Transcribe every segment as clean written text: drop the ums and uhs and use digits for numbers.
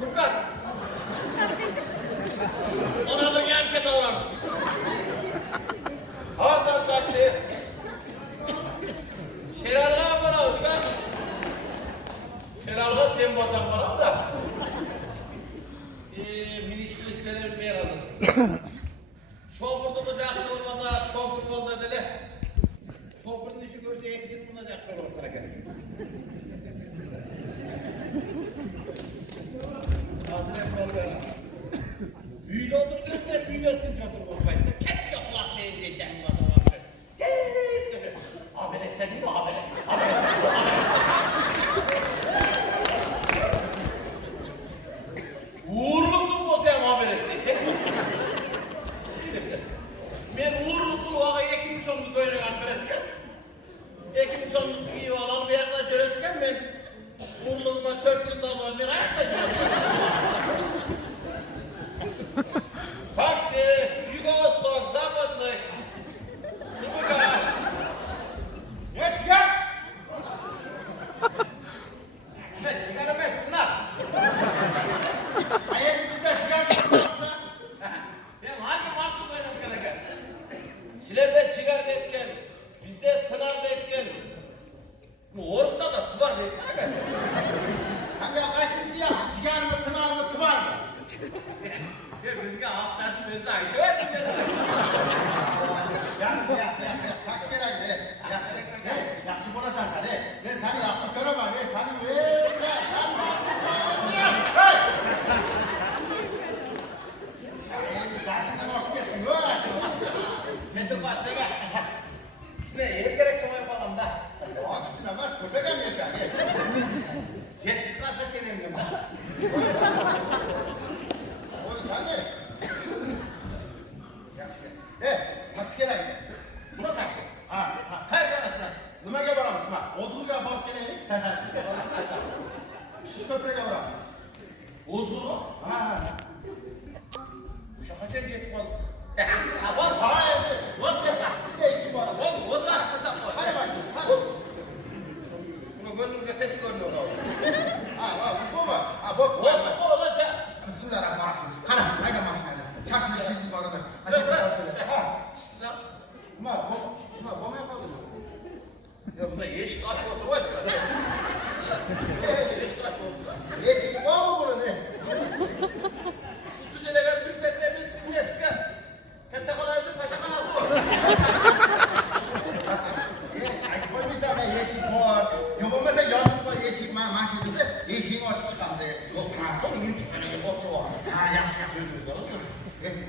Furkan. Ona da gel ket alamız. Hazır taksi. Şelalga para Furkan. Şelalga sen basan para da. Minişli listeleri bir alırız. Şoförde de жақсы olmadı, şoför oldu dedi. Şoförün işi görse ekip buna жақсы olur para gerek. Büyüle otururken de büyüle tüm çatır olmaydı. Keşke kulak neyin diyeceğim nasıl var. Keşke. Haber istedin mi? Haber istedin mi? Haber istedin mi? Uğurluklu bozayım haber istedin. Ben uğurluklu vaga ekim sonunu böyle haber etken. Ekim sonunu iyi olan bir yakla cöretken ben uğurluğuma 4 yıldan olan bir ayakta cöretken. Taksi, Yugoslavak, Zapadlık, Çubuk'a. Ne çıkar? Ne çıkaramaz Pınar? Ayakımızda çıkartmamızda. Benim hangi mantık oynadık kanaka? Silevde çıkar detken, bizde Tınar detken. Bu Orus'ta da tıvar detken. Sen de kaçıncı ya? Çıkar mı, Tınar mı, tıvar mı? Bizga haftasın özü aydı versin dedi. Yaxşı. Taksi kerak de. Yaxşı bolasan sen de. Ben seni yaxşı göremem. Ben seni versen. Hey! Derdimden hoş geldin. Sesin var değil mi? İşte yer gerek çoğu yapalım da. Aksine mas köpek emniyet yani. Jet çıkarsa çevireyim ben. Sen ne? Yaxşı gel. Taksi kerak. Buna taksi. Hayır kanatlar. Nimaga boramiz? O'zg'urga borib kelaylik. Shunga boramiz. Uchko'praga boramiz. O'zg'urmi? O'sha qachon yetib qoldi? Ha, endi. O'tga taksiga ishim bor. O'tga qasam qo'y. Qani mashina. Buni ko'zimizga tepsi ko'rmayapti. Bu. O'zga. Bismillahirrahmanirrahim. Qani, hayda mashinada. Chashni shiz bor edi. Bo'lmay qoldi. Yo'q, bunda eshik ochib o'tiribdi. Eshik ochib o'tiribdi. Eshik bormi buni? Tuzelagan hujjatlarimiz nesiga? Katta qolayotir, pasha qolasi bor. Aytib qo'ymaysan, eshik bor. Yo'q bo'lmasa yozib qo'y eshik mashina desa, eshikni ochib chiqamiz. Yo'q, qo'lingni chiqqaniga o'tirib. Yaxshi.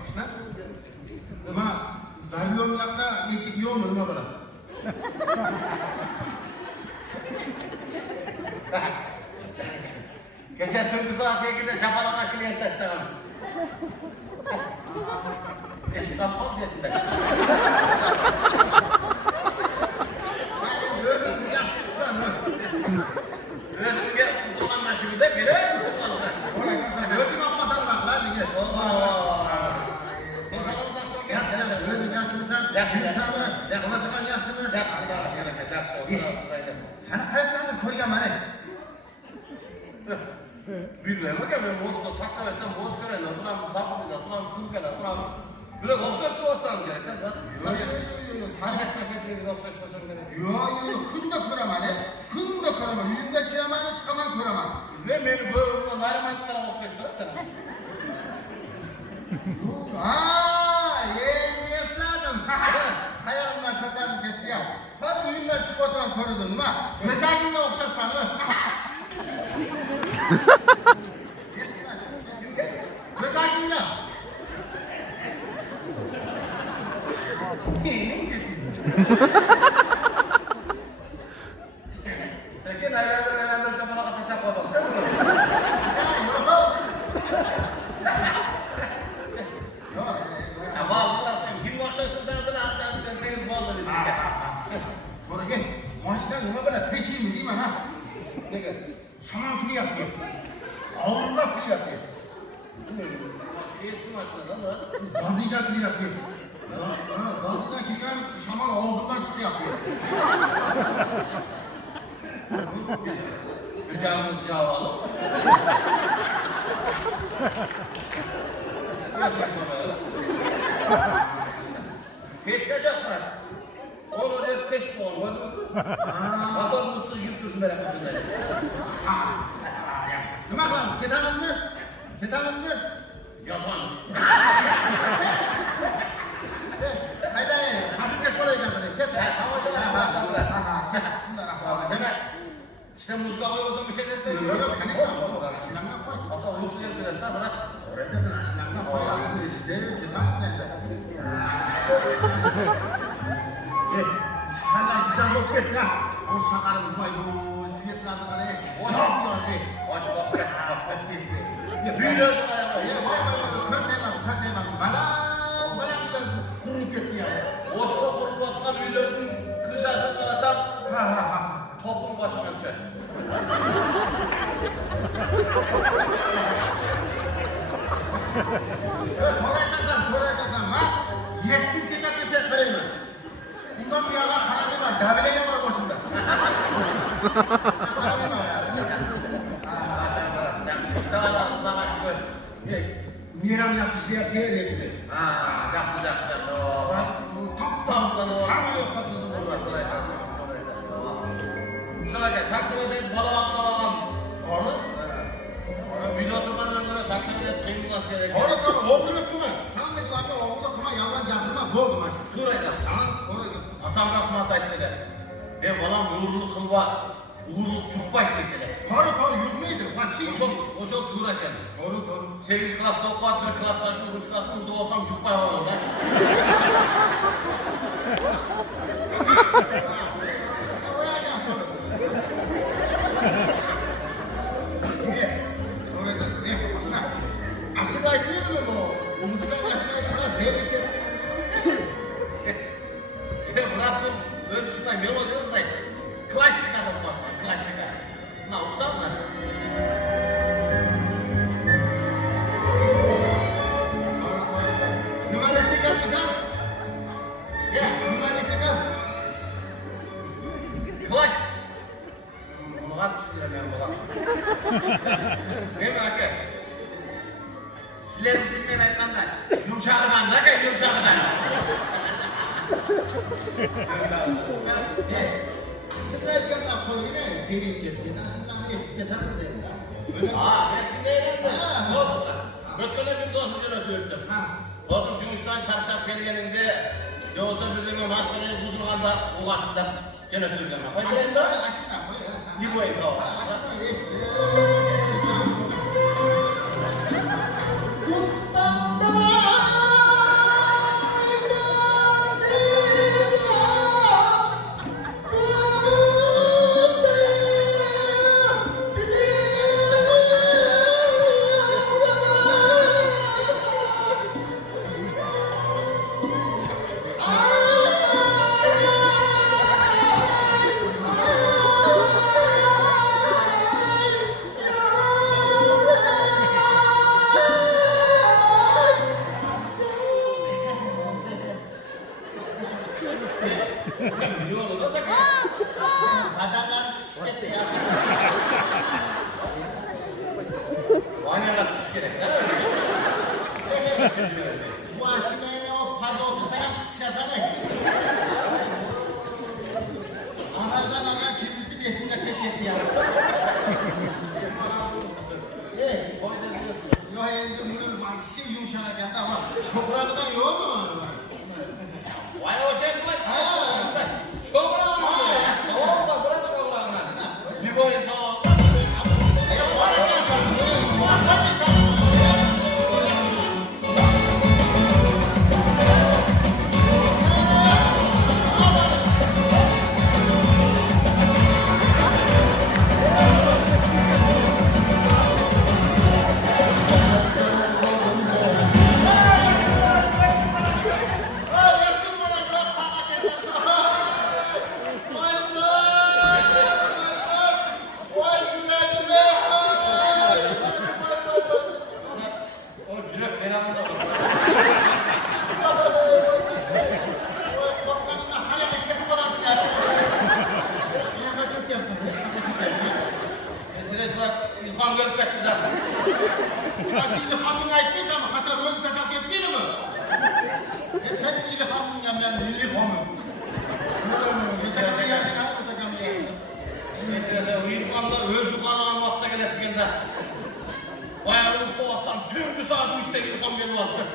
Mashina? Nima? Zarlomlarda eshik yo'qmi, nima bo'ladi? Kecha tungi soat 2da chapaloqqa klient tashladim. Eshikdan qoldi. O'zim yaxshi chiqsan. O'zimga qullan mashinada kerak. O'zing olmasan naqlar nega? O'zing yaxshimisan? Yaxshisan. Xulosaman yaxshimi? Yaxshi. Seni qayerdan ko'rganman? Bilmayman, men boshqa taksidan bosh ko'raman, turam Zapadda, turam Sumkada, turam. Bular o'xshash bo'lsangiz kerak. Yo'q, sahat-pashatingizga o'xshash bo'lsa kerak. Yo'q, kunda ko'raman. Kunda ko'raman. Uyimga kiraman, chiqaman ko'raman. Meni bu narimatlarga o'xshash turibdi. Endi esladim. Hayolimdan ko'tarib ketdi ya. Hozir uyimdan chiqib o'tgan ko'rdim, nima? O'zagimga o'xshasan. O'zagimga. Sekin aylandir chapaloqqa tashlab qo'ydim. Mashina nima bilan teshiymi deyman ha? Nega? Shamol kiryapti. Og'irlab kiryapti. Mashina eski mashinadan-da. Zodiga kiryapti. Zodiga kirgan shamol og'zidan chiqyapti. Bir canımız cevap alıp. Yetkacak mı? Onu da teşk olmadı. Adam mısır yurtdursun merak etmeyin. Nima qilamiz? Ketamizmi? Ketamizmi? Yatağınız. Haydayın. Hazırkash bola ekansan, ket. Ket. Bismillahirrahmanirrahim. Demek, işte muzga koymasın bir şey dedi. Yo'q, kanishma. Ashlangan qo'y. Ata muzlu yer bilen, ta bırak. O'raytasan, ashlangan qo'y. Yaxshi eshitdi, ketamiz endi. Shaharlar güzel bo'lib ketdi. O shaharimiz voy bu svetlarni qarang. Baş bak be. Büyülerdi ayağa. Ko'z tegmasin. Baland qurilib ketdi ya. Boşta kurulmaktan büyülerinin kırışasını karasam topun başına düşer. To'g'ri aytasan. Ha? 7-chi etagacha qarayman. Undan bu yoqqa qaramayman. Davilayam bor boshimda. Qaramayman. İşte arasında kaçtı. Meram yaxshi ishlayapti lekin. Yaxşı. Hamma yoqqa qizim bor. Şuna gel, taksime bala bakın alalım. Doğru. Büyüle oturmandan göre taksime kıyılması gerek. Doğru. O'g'irlik qilma. Sandiqlarga o'g'irlik qilma, yolg'on gapirma, bo'ldi mana shu. Şuraya aytasın. To'g'ri aytasan. Atam rahmat aytdilar. Balam uğurluk kılma, uğurluk çıkmaydı dediler. To'g'ri, yurmaydi. Вообще Oşol tuğra ekan. To'g'ri. 8 klasda okup bir klasdaşım, 3 klasda urdu olsam çıkmay olmalı. Aslında aytmaydi bu. Bu müzikal yaşlayıp zevk et. Bıraktım, öz üstünden melodiyonday. Klasika olmak, klasika. Ne olsam mı? Nima desek bizan? Ya, nima desek? Klasik. Buna çıkıyor ben buna. Değil mi Hakkı? Sizler dinleyen aytkanlar, yumuşağıdan da gel yumuşağıdan. Aslında aytgandan qo'ygina zerikib ketgan. Aslında buni eshitib ketamiz deydi. Ben dinleyelim de. Oldu bırak. Ötkene bir dostum ötürdüm. Dostum Cumhurbaşkanı çarçap gelgeninde yoksa bildiğin hastaneyi buzulğanda uğasında gene ötürdüm. Aslında qo'y. Bir boyun kavga. Aslında eshitib. Biliyor da sakın. Adamlar bisiklet ya. Vanyalar tuş gerek. Bu aşimeyle o parda otursa hem kıtışasana. Anadan kirliti besinle ketketti ya. Yok endi bunun bakışı yumuşak geldi ama şokrağıdan yok mu? Vay o şey koy. Şokrağını koy. Orada bırak şokrağını. Bir boyun tamam. O cürek beni aldı. Geçiriz bırak. İlham gelip bekle zaten. Şimdi hanımın aytmaysan mı? Hatta rolü taşak etmeydi mi? Senin ili hanımın ya ben ili hanım. Yeter bir yerden hanım takamı ya. Mesela uyurkanlar özü kalan vakta geletikinde. Ayağınızda olsam tüm saat 3'te ilham gelme aldı.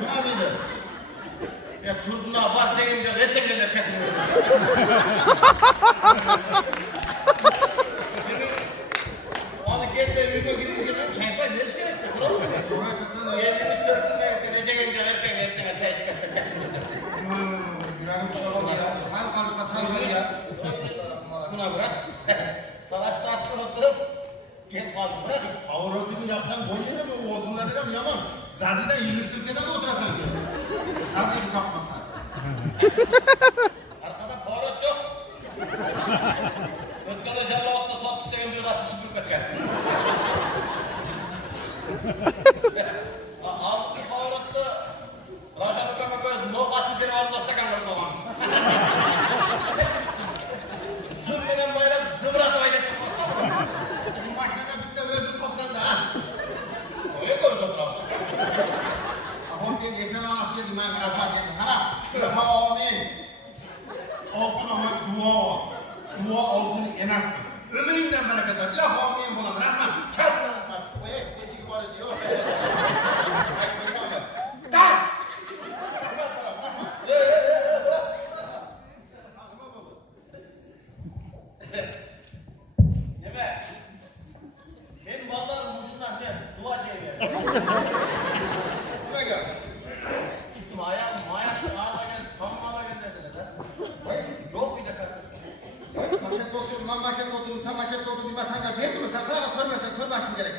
Ne dedi? Ya turduna var çekince ete gelir ketimiyor. Onu gel de Hugo gidince de çaypay ne iş gerekti? Oraya kızın ya. Yeriniz törtünde geleceğince erken çay çıkarttı ketimiyor. Yüreğim çabuk ya. Sen karışma sen ya. Buna bırak. Talaşta açıp oturup gel kaldı bırak. Kavur ödümü yapsan boyuna mı? O ozgunlarıyla mı yaman? Zadiden yığıştırkeden mi oturasın? Zadıyı tapmasın. Arkada paharat yok. Ötkada canlı otla sat isteyen bir katı şıpır bekler. Aldık bir paharatlı Raşa Bükama göz no katı bir olmazsa kanır dolamaz. Zımbının böyle zımbırat oynak. Bu maçta da bitti özür kopsan da ha. Öyle göz oturalım. Abon diye esen anap dedim ben rafa dedim. Ha? Rafa amin. Altın ama dua o. Dua altın emas mı? Ömründen bana kadar laf amin bulan rahman. Kalp rahman. Oye besi var diyor. Ay beşamı. Tak! Deme. Benim mallarım ucundan ne? Duacıya geldi. Kime gel? Gittim ayağım ağla gel, sanmala gel dediler. Yok bir de kardeşim. Maşet oturum, ben maşet oturum, sen maşet oturum, ben sen gel. Verdi mi? Sen kılağa görmesen, görmesin gerek.